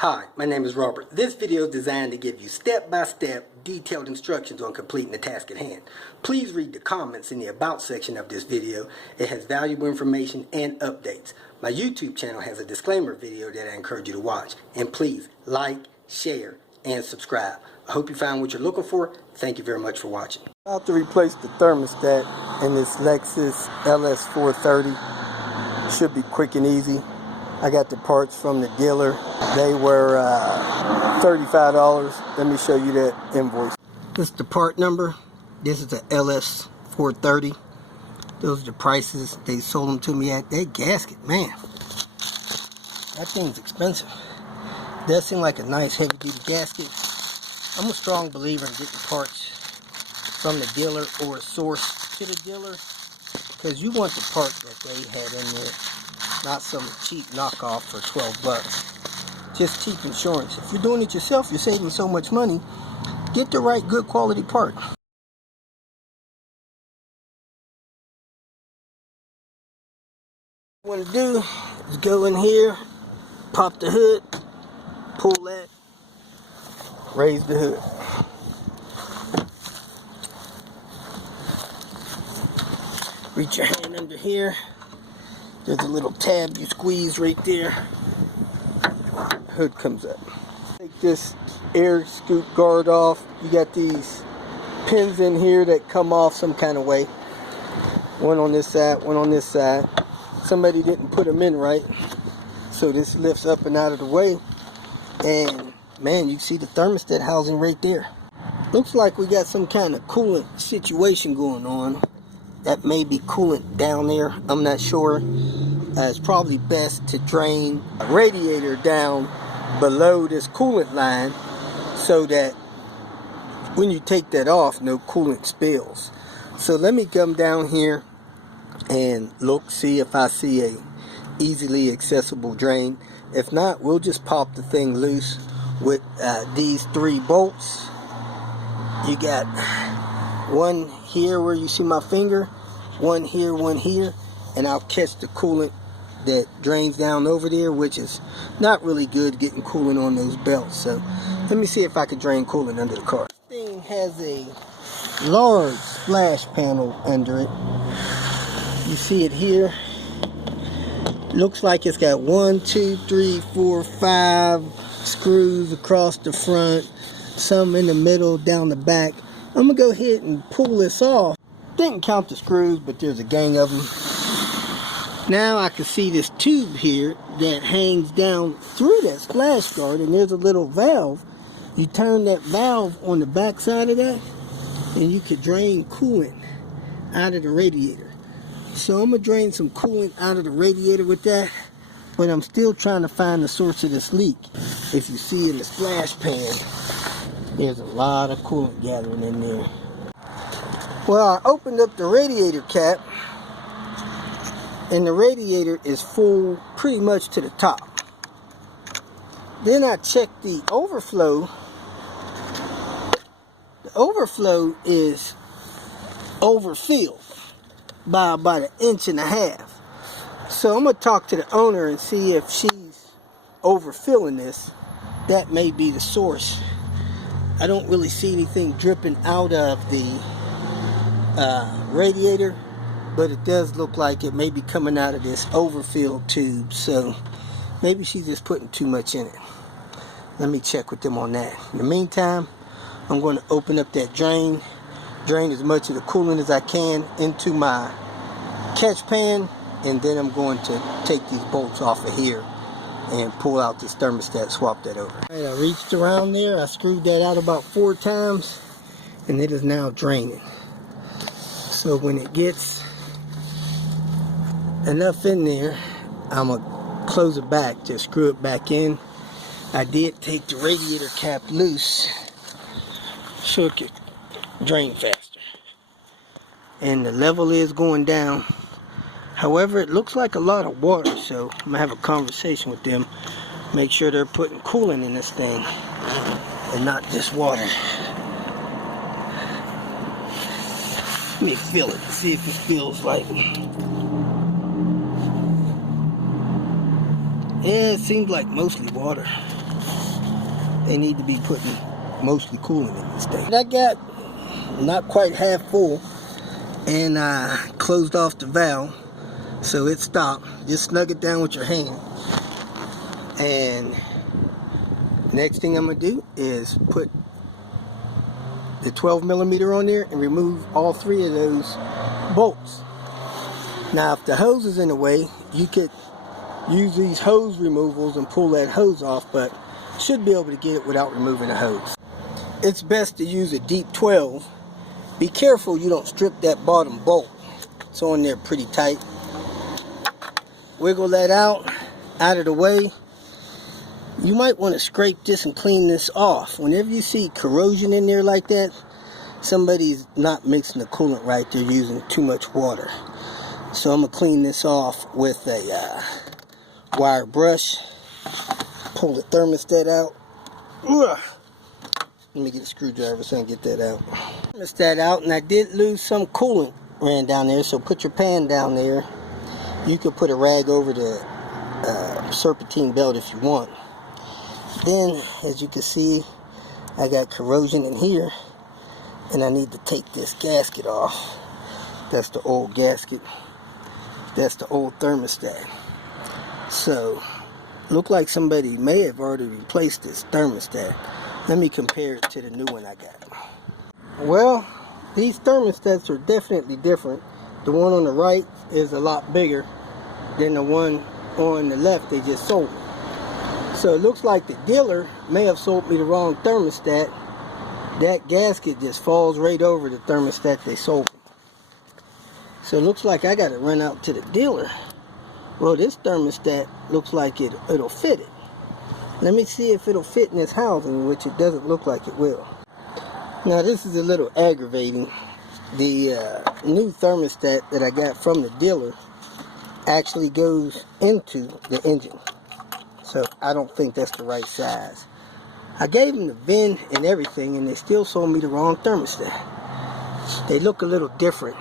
Hi, my name is Robert. This video is designed to give you step-by-step detailed instructions on completing the task at hand. Please read the comments in the About section of this video. It has valuable information and updates. My YouTube channel has a disclaimer video that I encourage you to watch. And please like, share, and subscribe. I hope you found what you're looking for. Thank you very much for watching. About to replace the thermostat in this Lexus LS430. Should be quick and easy. I got the parts from the dealer. They were $35. Let me show you that invoice. This is the part number. This is the LS430. Those are the prices they sold them to me at. That gasket, man, that thing's expensive. That seemed like a nice heavy duty gasket. I'm a strong believer in getting parts from the dealer or sourced to the dealer, because you want the part that they had in there, not some cheap knockoff for 12 bucks. Just cheap insurance. If you're doing it yourself, you're saving so much money. Get the right good quality part. What you want to do is go in here, pop the hood, pull that, raise the hood. Reach your hand under here. There's a little tab you squeeze right there. Hood comes up. Take this air scoop guard off. You got these pins in here that come off some kind of way. One on this side, one on this side. Somebody didn't put them in right. So this lifts up and out of the way. And man, you see the thermostat housing right there. Looks like we got some kind of coolant situation going on. That may be coolant down there. I'm not sure. It's probably best to drain a radiator down below this coolant line so that when you take that off, no coolant spills. So let me come down here and look, see if I see a easily accessible drain. If not, we'll just pop the thing loose with these 3 bolts. You got one here where you see my finger, one here, and I'll catch the coolant that drains down over there, which is not really good getting coolant on those belts. So let me see if I can drain coolant under the car. This thing has a large splash panel under it. You see it here. Looks like it's got 1, 2, 3, 4, 5 screws across the front, some in the middle, down the back. I'm gonna go ahead and pull this off. Didn't count the screws, but there's a gang of them. Now I can see this tube here that hangs down through that splash guard, and there's a little valve. You turn that valve on the back side of that, and you could drain coolant out of the radiator. So I'm gonna drain some coolant out of the radiator with that, but I'm still trying to find the source of this leak. If you see in the splash pan, there's a lot of coolant gathering in there. Well, I opened up the radiator cap, and the radiator is full pretty much to the top. Then I checked the overflow. The overflow is overfilled by about 1.5 inches. So I'm going to talk to the owner and see if she's overfilling this. That may be the source. I don't really see anything dripping out of the radiator, but it does look like it may be coming out of this overfilled tube. So maybe she's just putting too much in it. Let me check with them on that. In the meantime, I'm going to open up that drain as much of the coolant as I can into my catch pan, and then I'm going to take these bolts off of here and pull out this thermostat, swap that over. All right, I reached around there, I screwed that out about 4 times, and it is now draining. So when it gets enough in there, I'm gonna close it back, just screw it back in. I did take the radiator cap loose so it could drain faster. And the level is going down. However, it looks like a lot of water, so I'm gonna have a conversation with them, make sure they're putting coolant in this thing and not just water. Let me feel it, see if it feels like. Yeah, it seems like mostly water. they need to be putting mostly coolant in this thing. I got not quite half full, and I closed off the valve so it stopped. Just snug it down with your hand, and next thing I'm gonna do is put the 12mm on there and remove all 3 of those bolts. Now if the hose is in the way, you could use these hose removals and pull that hose off, but should be able to get it without removing the hose. It's best to use a deep 12. Be careful you don't strip that bottom bolt. It's on there pretty tight. Wiggle that out of the way. You might want to scrape this and clean this off. Whenever you see corrosion in there like that, somebody's not mixing the coolant right. They're using too much water. So I'm going to clean this off with a wire brush. Pull the thermostat out. Ugh. Let me get a screwdriver so I can get that out. Thermostat out, and I did lose some coolant ran down there, so put your pan down there. You could put a rag over the serpentine belt if you want. Then, as you can see, I got corrosion in here, and I need to take this gasket off. That's the old gasket. That's the old thermostat. So, look like somebody may have already replaced this thermostat. Let me compare it to the new one I got. Well, these thermostats are definitely different. The one on the right is a lot bigger than the one on the left they just sold me. So it looks like the dealer may have sold me the wrong thermostat. That gasket just falls right over the thermostat they sold me. So it looks like I got to run out to the dealer. Well, this thermostat looks like it'll fit it. Let me see if it'll fit in this housing, which it doesn't look like it will. Now this is a little aggravating. The new thermostat that I got from the dealer actually goes into the engine. So I don't think that's the right size. I gave them the VIN and everything, and they still sold me the wrong thermostat. They look a little different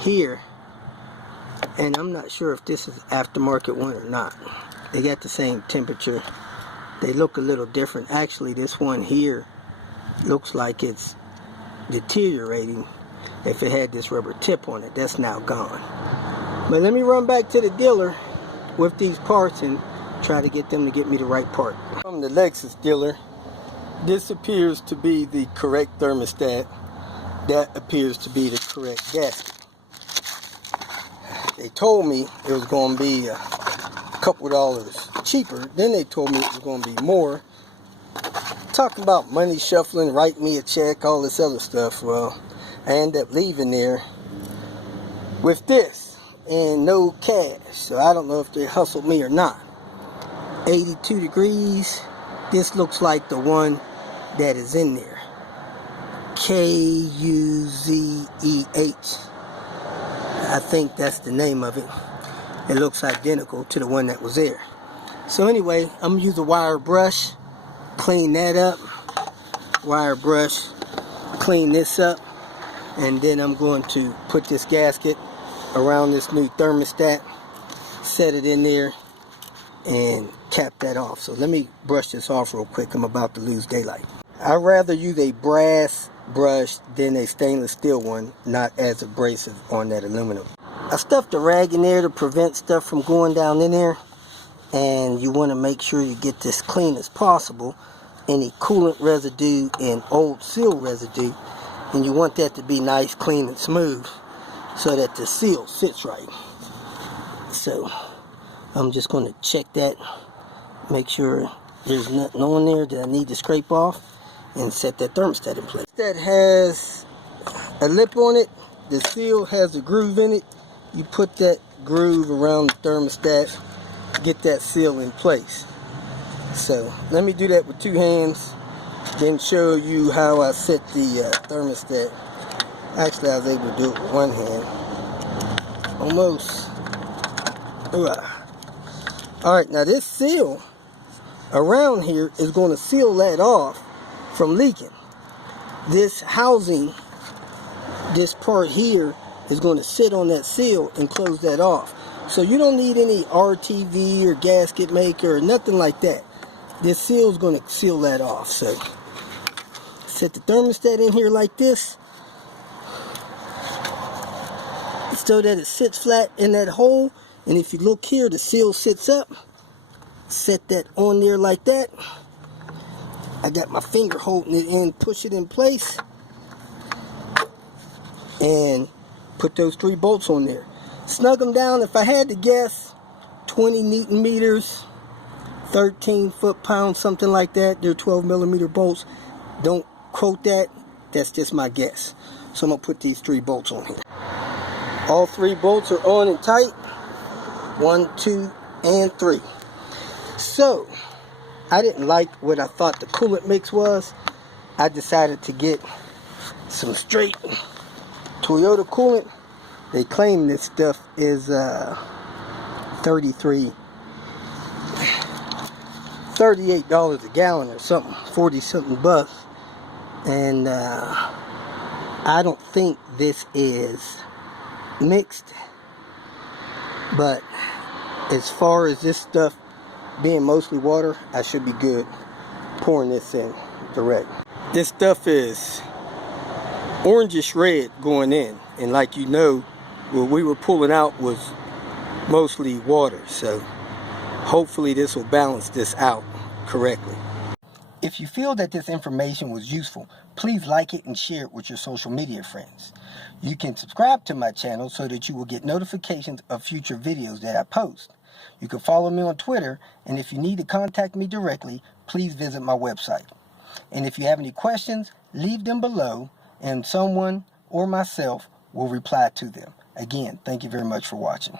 here, and I'm not sure if this is aftermarket one or not. They got the same temperature. They look a little different. Actually, this one here looks like it's deteriorating. If it had this rubber tip on it, that's now gone. But let me run back to the dealer with these parts and try to get them to get me the right part. From the Lexus dealer, this appears to be the correct thermostat. That appears to be the correct gasket. They told me it was going to be a couple of dollars cheaper. Then they told me it was going to be more. Talking about money shuffling, write me a check, all this other stuff. Well, I ended up leaving there with this and no cash. So I don't know if they hustled me or not. 82 degrees. This looks like the one that is in there. K-U-Z-E-H. I think that's the name of it. It looks identical to the one that was there. So anyway, I'm going to use a wire brush, clean that up. Wire brush, clean this up. And then I'm going to put this gasket around this new thermostat, set it in there, and cap that off. So let me brush this off real quick. I'm about to lose daylight. I'd rather use a brass brush than a stainless steel one, not as abrasive on that aluminum. I stuffed a rag in there to prevent stuff from going down in there, and you want to make sure you get this clean as possible. Any coolant residue and old seal residue, and you want that to be nice, clean, and smooth so that the seal sits right. So I'm just going to check that, make sure there's nothing on there that I need to scrape off, and set that thermostat in place. That has a lip on it. The seal has a groove in it. You put that groove around the thermostat, get that seal in place. So let me do that with 2 hands, then show you how I set the thermostat. Actually, I was able to do it with 1 hand. Almost. Alright, now this seal around here is going to seal that off from leaking. This housing, this part here, is going to sit on that seal and close that off. So you don't need any RTV or gasket maker or nothing like that. this seal is going to seal that off. So set the thermostat in here like this, so that it sits flat in that hole. And if you look here, the seal sits up. Set that on there like that. I got my finger holding it in, push it in place, and put those 3 bolts on there. Snug them down. If I had to guess, 20 Newton meters, 13 foot-pounds, something like that. They're 12 millimeter bolts. Don't quote that. That's just my guess. So I'm going to put these 3 bolts on here. All 3 bolts are on and tight. 1, 2, and 3. So, I didn't like what I thought the coolant mix was. I decided to get some straight Toyota coolant. They claim this stuff is $38 a gallon or something, 40 something bucks. And I don't think this is mixed, but as far as this stuff being mostly water, I should be good pouring this in direct. This stuff is orangish red going in, and like you know, what we were pulling out was mostly water, so hopefully this will balance this out correctly. If you feel that this information was useful, please like it and share it with your social media friends. You can subscribe to my channel so that you will get notifications of future videos that I post. You can follow me on Twitter, and if you need to contact me directly, please visit my website. And if you have any questions, leave them below, and someone or myself will reply to them. Again, thank you very much for watching.